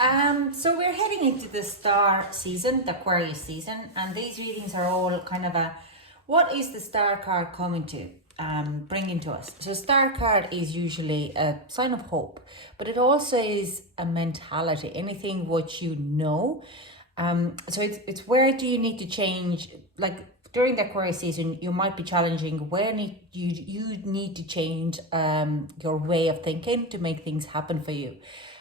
So we're heading into the star season, the Aquarius season, and these readings are all kind of what is the star card coming to bringing to us? So star card is usually a sign of hope, but it also is a mentality, anything what you know. So it's where do you need to change, like during the Aquarius season, you might be challenging where you need to change your way of thinking to make things happen for you.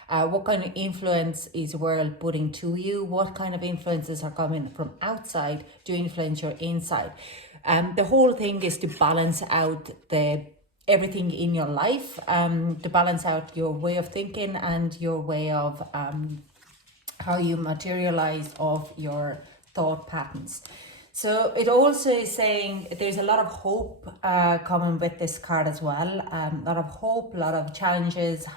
What kind of influence is the world putting to you? What kind of influences are coming from outside to influence your inside? The whole thing is to balance out everything in your life, to balance out your way of thinking and your way of how you materialize of your thought patterns. So it also is saying there's a lot of hope coming with this card as well. A lot of hope, a lot of challenges,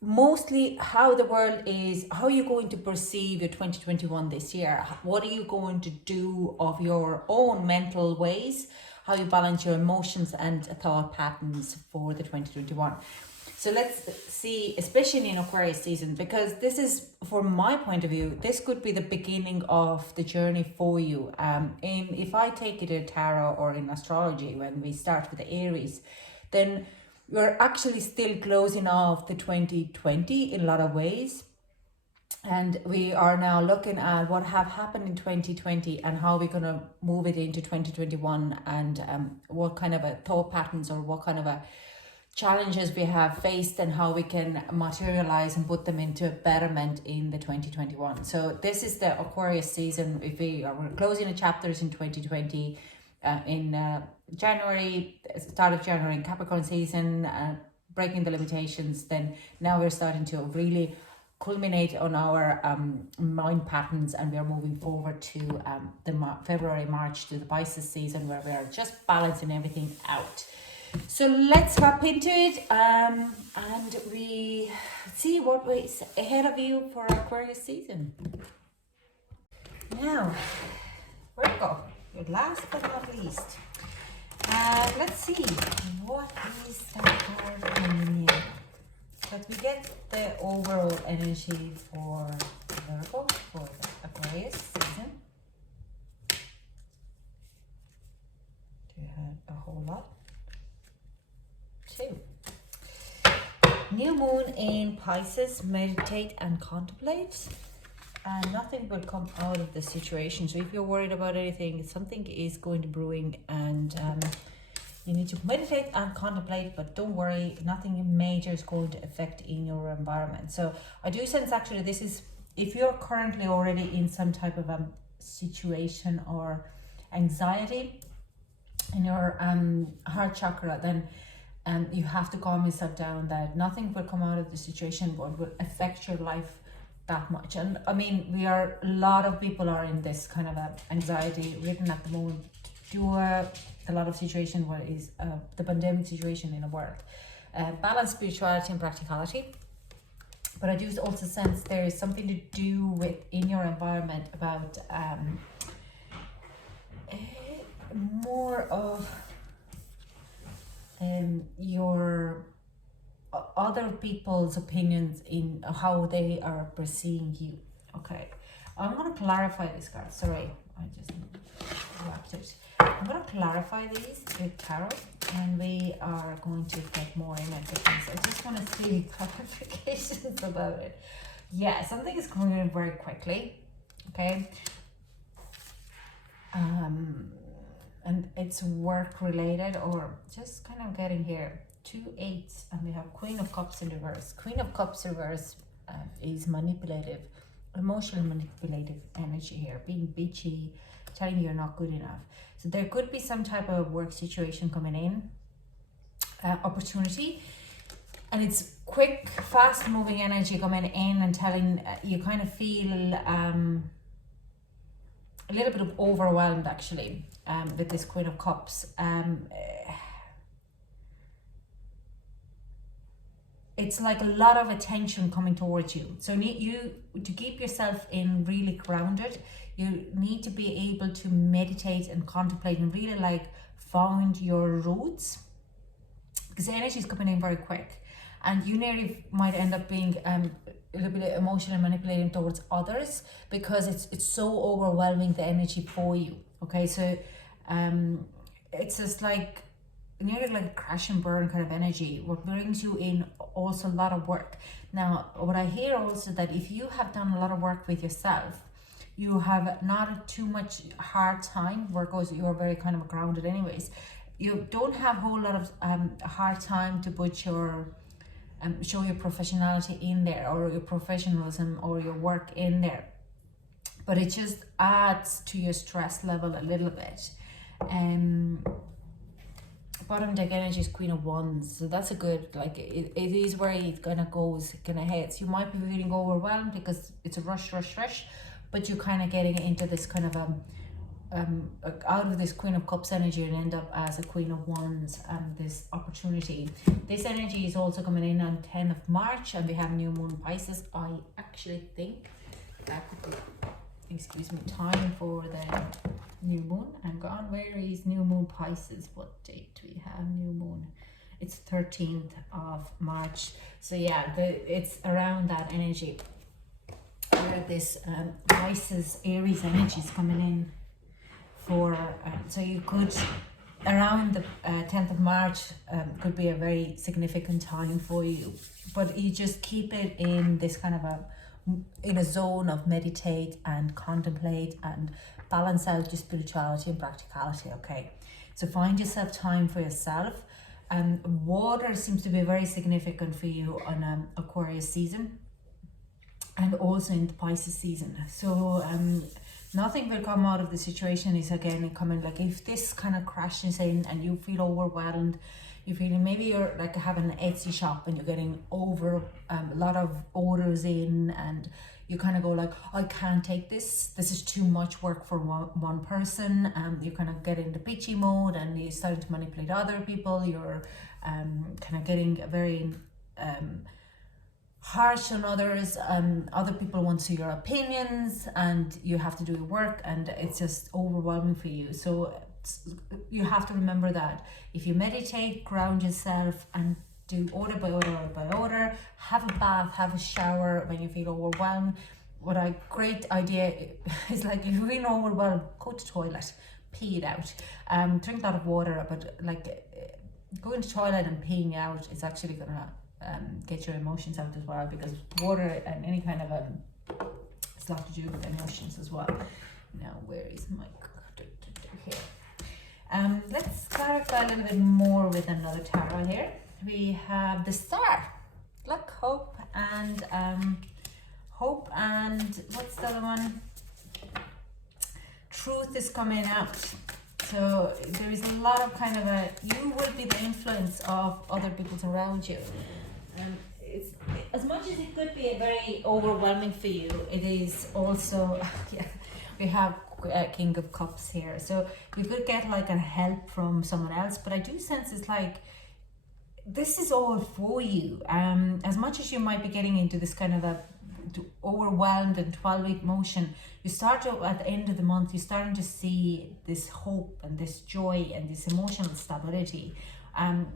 mostly how the world is, how you're going to perceive your 2021 this year. What are you going to do of your own mental ways? How you balance your emotions and thought patterns for the 2021. So let's see, especially in Aquarius season, because this is, from my point of view, this could be the beginning of the journey for you. If I take it in tarot or in astrology, when we start with the Aries, then we're actually still closing off the 2020 in a lot of ways. And we are now looking at what have happened in 2020 and how we're going to move it into 2021, and what kind of thought patterns or what kind of challenges we have faced and how we can materialize and put them into betterment in the 2021. So this is the Aquarius season. If we're closing the chapters in 2020 in January, start of January in Capricorn season, breaking the limitations, then now we're starting to really culminate on our mind patterns, and we are moving forward to the February, March, to the Pisces season, where we are just balancing everything out. So let's hop into it, and we see what is ahead of you for Aquarius season. Now, Virgo, last but not least. Let's see, what is the card coming in? But we get the overall energy for Virgo, for the Aquarius season. Do you have a whole lot? 2. New moon in Pisces, meditate and contemplate. And nothing will come out of the situation. So if you're worried about anything, something is going to brewing, and you need to meditate and contemplate, but don't worry, nothing major is going to affect in your environment. So I do sense actually this is, if you're currently already in some type of situation or anxiety in your heart chakra, then you have to calm yourself down, that nothing will come out of the situation but will affect your life that much. And I mean, a lot of people are in this kind of anxiety ridden at the moment due a lot of situation where is the pandemic situation in the world. Balance spirituality and practicality. But I do also sense there is something to do with in your environment about more of your other people's opinions in how they are perceiving you. Okay, I'm going to clarify this card. Sorry, I just wrapped it. I'm going to clarify these with tarot, and we are going to get more in it, because I just want to see clarifications about it. Yeah, something is coming in very quickly. Okay. And it's work related, or just kind of getting here. 2 8s, and we have Queen of Cups in reverse. Queen of Cups reverse is manipulative, emotional manipulative energy here, being bitchy, telling you you're not good enough. So there could be some type of work situation coming in, opportunity, and it's quick, fast moving energy coming in and telling you kind of feel a little bit of overwhelmed actually with this Queen of Cups. It's like a lot of attention coming towards you. So you to keep yourself in really grounded, you need to be able to meditate and contemplate and really like find your roots, because the energy is coming in very quick, and you nearly might end up being a little bit emotionally manipulating towards others, because it's so overwhelming, the energy for you. Okay, so it's just like nearly like a crash and burn kind of energy, what brings you in also a lot of work. Now, what I hear also, that if you have done a lot of work with yourself, you have not too much hard time, Virgos, you're very kind of grounded anyways, you don't have a whole lot of hard time to put your show your professionality in there, or your professionalism or your work in there, but it just adds to your stress level a little bit. Bottom deck energy is Queen of Wands, so that's a good, like, it is where it kind of goes, kind of hits. You might be feeling overwhelmed because it's a rush, but you're kind of getting into this kind of out of this Queen of Cups energy and end up as a Queen of Wands, this opportunity. This energy is also coming in on 10th of March, and we have new moon Pisces. I actually think that could be, excuse me, time for the new moon. I'm gone. Where is new moon Pisces? What date do we have new moon? It's 13th of March. So yeah, it's around that energy where this Pisces Aries energy is coming in for, so you could, around the 10th of March could be a very significant time for you, but you just keep it in this kind of in a zone of meditate and contemplate and balance out your spirituality and practicality. Okay, so find yourself time for yourself. Water seems to be very significant for you on Aquarius season, and also in the Pisces season. So nothing will come out of the situation is again coming, like if this kind of crashes in and you feel overwhelmed, you're feeling, maybe you're like having an Etsy shop and you're getting over a lot of orders in, and you kind of go like, I can't take this is too much work for one person. You kind of get into bitchy mode and you're starting to manipulate other people. You're kind of getting very harsh on others. Other people want to see your opinions and you have to do your work, and it's just overwhelming for you. So you have to remember that if you meditate, ground yourself, and do order by order, have a bath, have a shower when you feel overwhelmed. What a great idea is, like, if you're feeling overwhelmed, go to the toilet, pee it out. Drink a lot of water, but like going to the toilet and peeing out is actually gonna get your emotions out as well, because water and any kind of it's a lot to do with emotions as well. Now, where is my here? Let's clarify a little bit more with another tarot here. We have the Star, luck, hope, and what's the other one? Truth is coming out. So there is a lot of kind of you will be the influence of other people around you. It's, as much as it could be very overwhelming for you, it is also, yeah, we have King of Cups here. So you could get like a help from someone else, but I do sense it's like, this is all for you. As much as you might be getting into this kind of overwhelmed and 12-week motion, you start to, at the end of the month, you're starting to see this hope and this joy and this emotional stability.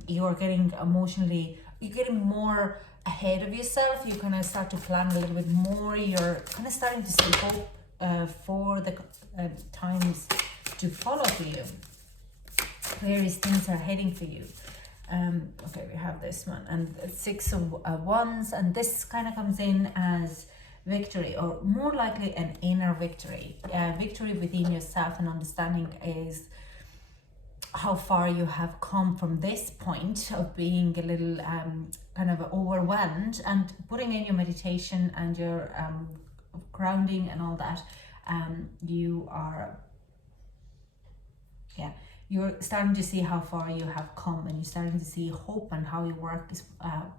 You're getting emotionally, you're getting more ahead of yourself. You kind of start to plan a little bit more. You're kind of starting to see hope for the times to follow for you. Various things are heading for you. Okay, we have this one, and 6 of Wands, and this kind of comes in as victory, or more likely an inner victory. Victory within yourself, and understanding is how far you have come from this point of being a little kind of overwhelmed, and putting in your meditation and your grounding and all that. You are, yeah, you're starting to see how far you have come, and you're starting to see hope and how your work is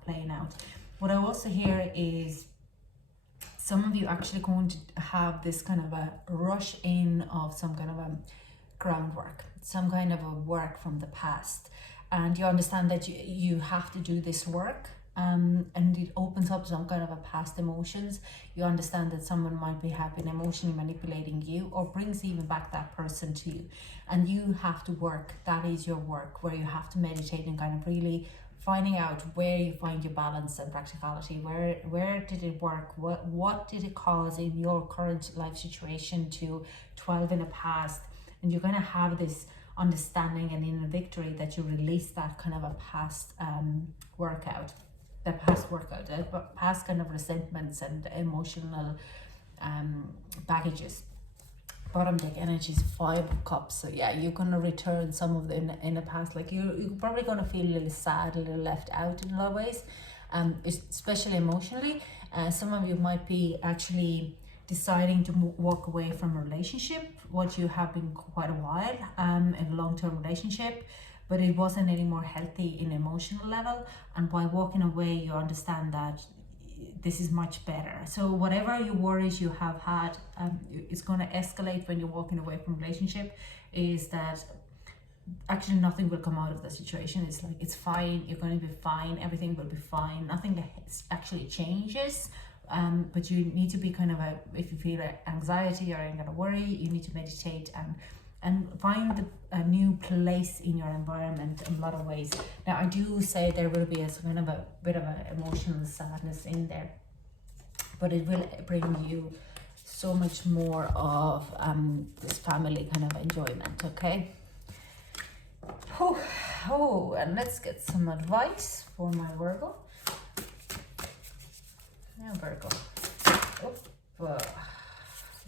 playing out. What I also hear is some of you actually going to have this kind of a rush in of some kind of a groundwork, some kind of a work from the past, and you understand that you have to do this work. And it opens up some kind of a past emotions. You understand that someone might be having emotionally manipulating you, or brings even back that person to you, and you have to work. That is your work, where you have to meditate and kind of really finding out where you find your balance and practicality. Where did it work? What did it cause in your current life situation to 12 in the past? And you're going to have this understanding and in a victory that you release that kind of a past past kind of resentments and emotional baggages. Bottom deck energies, 5 of cups. So yeah, you're going to return some of the in the past. Like you're probably going to feel a little sad, a little left out in a lot of ways, especially emotionally. Some of you might be actually deciding to walk away from a relationship, what you have been quite a while in a long-term relationship, but it wasn't any more healthy in emotional level. And by walking away, you understand that this is much better. So whatever your worries you have had is going to escalate when you're walking away from a relationship, is that actually nothing will come out of the situation. It's like, it's fine, you're going to be fine, everything will be fine, nothing actually changes. But you need to be kind of if you feel anxiety or you're going to worry, you need to meditate and find a new place in your environment in a lot of ways. Now, I do say there will be a kind of a bit of an emotional sadness in there, but it will bring you so much more of this family kind of enjoyment, okay? And let's get some advice for my Virgo. Now, Virgo.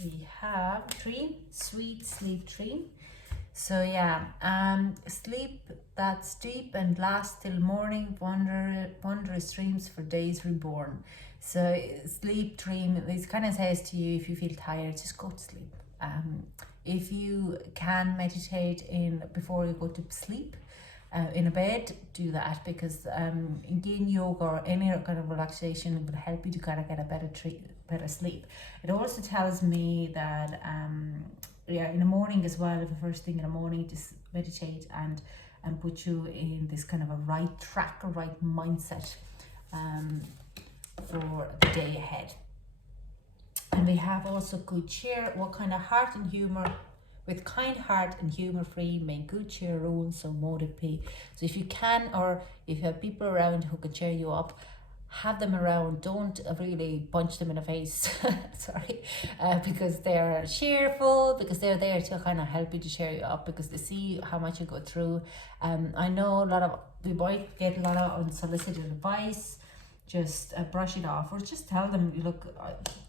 We have dream, sweet sleep dream. So yeah, sleep that's deep and lasts till morning, wondrous dreams for days reborn. So sleep dream, it kind of says to you, if you feel tired, just go to sleep. If you can meditate before you go to sleep, in a bed, do that, because yin yoga or any kind of relaxation will help you to kind of get a better sleep. It also tells me that in the morning as well, the first thing in the morning, just meditate and put you in this kind of a right track, a right mindset for the day ahead. And we have also good cheer. What kind of heart and humor? With kind heart and humor free, may good cheer rule, so mote it be. So if you can, or if you have people around who can cheer you up, have them around. Don't really punch them in the face, sorry, because they're cheerful, because they're there to kind of help you, to cheer you up, because they see how much you go through. I know we might get a lot of unsolicited advice. Just brush it off, or just tell them, look,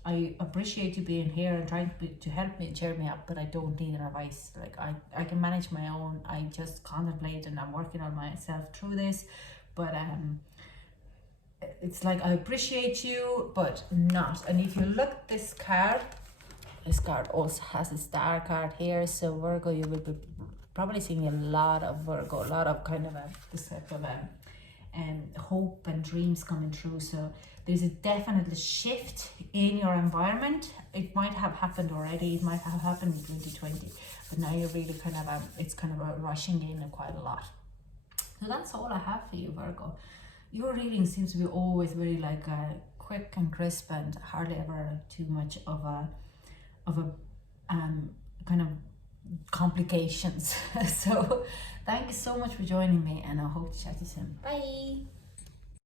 I appreciate you being here and trying to help me and cheer me up, but I don't need an advice. Like I can manage my own. I just contemplate and I'm working on myself through this, but it's like, I appreciate you, but not. And if you look at this card also has a star card here. So Virgo, you will be probably seeing a lot of Virgo, a lot of kind of this type of hope and dreams coming true. So there's a definite shift in your environment. It might have happened already, it might have happened in 2020, but now you're really kind of it's kind of rushing in quite a lot. So that's all I have for you, Virgo. Your reading seems to be always very quick and crisp, and hardly ever too much of a kind of complications. So thank you so much for joining me, and I hope to chat to you soon. Bye.